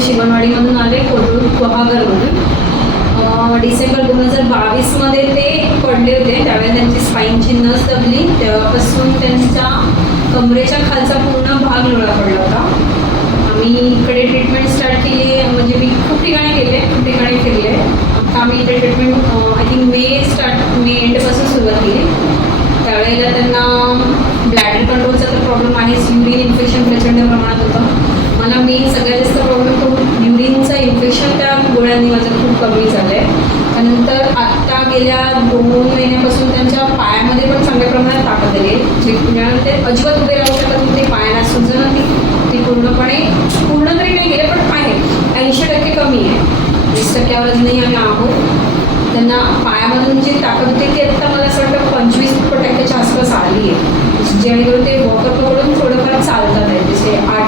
शिवणवाडीमधून आले कोथरूड गुहागरमधून. डिसेंबर दोन हजार बावीसमध्ये ते पडले होते. त्यावेळेला त्यांची स्पाईनची नस दबली. तेव्हापासून त्यांचा कमरेच्या खालचा पूर्ण भाग लोळा पडला होता. आम्ही इकडे ट्रीटमेंट स्टार्ट केली म्हणजे मी खूप ठिकाणी गेले खूप ठिकाणी फिरले आता आम्ही इथे treatment I think may start may एंडपासून सुरुवात केली त्यावेळेला त्यांना ब्लॅडर कंट्रोलचा तर प्रॉब्लेम आहेच युरिन इन्फेक्शन प्रचंड प्रमाणात होतं मी सगळ्यात जास्त प्रॉब्लेम तो युरिनचं इन्फेक्शन त्या गोळ्यांनी माझं खूप कमी झालं आहे त्यानंतर आत्ता गेल्या दोन महिन्यापासून त्यांच्या पायामध्ये पण चांगल्या प्रमाणात ताकद आली आहे. जे पुण्याला ते अजिबात उभे राहू शकत होते पायाला सुजन ती ती पूर्णपणे पूर्ण तरी नाही गेले पण आहे ऐंशी टक्के कमी आहे. वीस टक्क्यावर नाही आम्ही आहोत. त्यांना पायामधून जी ताकद होती ती आत्ता मला असं वाटतं पंचवीस टक्क्याच्या आसपास आली आहे. जेणेकरून ते वॉकर पकडून थोडंफार चालतात आहे जसे आठ